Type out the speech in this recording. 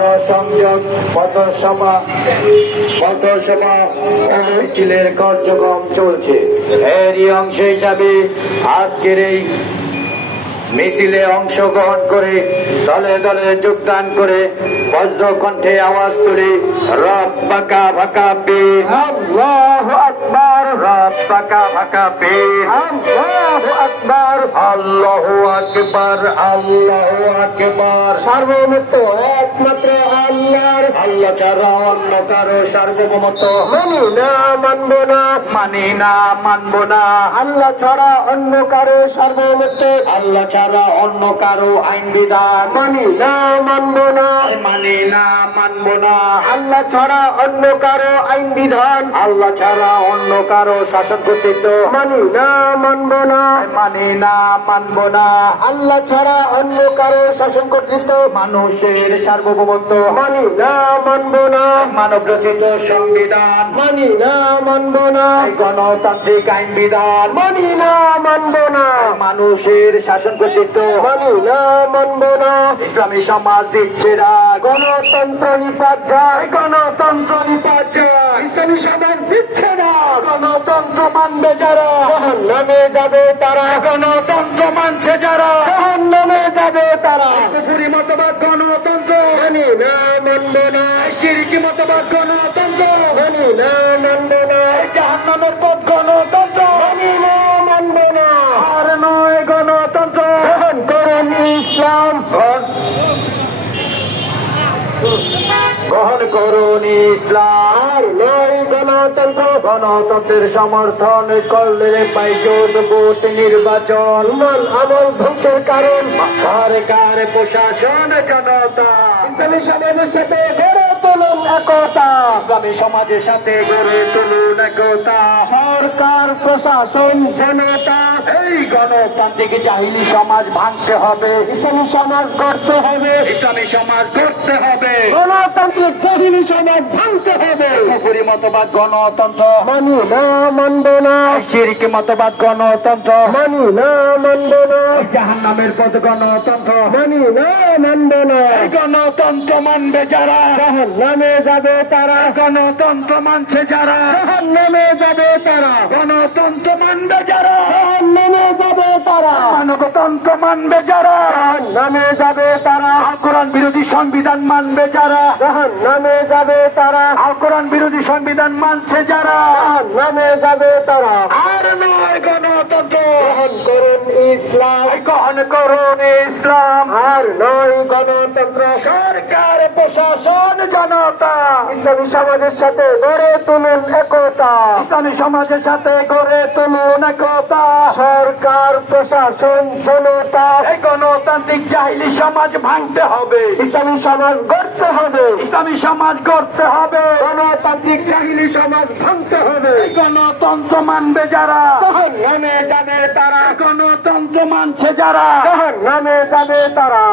গণসংযোগ পথসভা পথসভা ও মিছিলের কার্যক্রম চলছে। এরই অংশ হিসাবে আজকের এই মিছিলে অংশগ্রহণ করে, দলে দলে যোগদান করে বজ্র কণ্ঠে আওয়াজ তুলে, রব বাঁকা ভাকা পীর আকবার সার্বভৌমত্ব একমাত্র আল্লাহর না মানব না মানি না মানব না আল্লাহ ছাড়া অন্য কারও সার্বভৌমত্ব আল্লাহ ছাড়া অন্য কারও আইন বিধান মানি না মানব না মানি না মানব না আল্লাহ ছাড়া অন্য কারও আইন বিধান, আল্লাহ ছাড়া অন্য কারও শাসন কর্তৃত্ব মানি না মানব না। মানি না মানব না। আল্লাহ ছাড়া অন্য কারও শাসন কর্তৃত্ব মানুষের সার্বভৌমত্ব। মানি না মানব না। মানব রচিত সংবিধান। মানি না মানব না। গণতান্ত্রিক আইন বিধান। মানি না মানব না। মানুষের শাসন কর্তৃত্ব। মানি না মানব না। ইসলামী সমাজ দিচ্ছে না। গণতন্ত্র নিপাত যায়। গণতন্ত্র নিপাত যায়। ইসলামী সমাজ দিচ্ছে মানবে যারা নামে যাবে তারা। গণতন্ত্র মানছে যারা। নামে যাবে তারা। পুরী মতবাদ গণতন্ত্র। মানি না মানব না। সিরিকি মতবাদ গণতন্ত্র। মানি না মানব না। জাহান্নামের পথ গণতন্ত্র। মানি না মানব না। আর নয় গণতন্ত্র। করুন ইসলাম। গ্রহণ করুন ইসলাম। গণতন্ত্র গণতন্ত্রের সমর্থন করলে পাইজোট ভোট নির্বাচন। মন আমল ধ্বংসের কারণ সরকার প্রশাসন জনতা সমাজের সাথে গড়ে তুলুন একতা। সমাজের সাথে গড়ে তুলুন একতা। সরকার প্রশাসন জনতা এই গণতান্ত্রিক জাহিনী সমাজ ভাঙতে হবে। ইসলামী সমাজ গড়তে হবে। ইসলামী সমাজ গড়তে হবে। গণতান্ত্রিক জাহিনী সমাজ ভাঙতে হবে। পুকুরি মতবাদ গণতন্ত্র। মানি না মানব না। শিরিক মতবাদ গণতন্ত্র। মানি না মানব না। জাহান নামের পদ গণতন্ত্র। মানি না মানব না গণতন্ত্র মানবে যারা। নামে যাবে তারা। গণতন্ত্র মানছে যারা। নামে যাবে তারা। গণতন্ত্র মানবে যারা। নামে যাবে তারা। গণতন্ত্র মানবে যারা। নামে যাবে তারা। কোরআন বিরোধী সংবিধান মানবে যারা। নামে যাবে তারা। কোরআন বিরোধী সংবিধান মানছে যারা। নামে যাবে তারা। আর নয় গণতন্ত্র। গ্রহণ করুন ইসলাম। গণতন্ত্র সরকার, প্রশাসন, জনতা। ইসলামী সমাজের সাথে গড়ে তুলুন একতা। ইসলামী সমাজের সাথে গড়ে তুলুন একতা। সরকার, প্রশাসন, জনতা গণতান্ত্রিক জাহিলি সমাজ ভাঙতে হবে। ইসলামী সমাজ গড়তে হবে। ইসলামী সমাজ গড়তে হবে। গণতান্ত্রিক জাহিলি সমাজ ভাঙতে হবে। গণতন্ত্র মানবে যারা। নামে তারা। গণতন্ত্র মানছে যারা নামে যাবে তারা।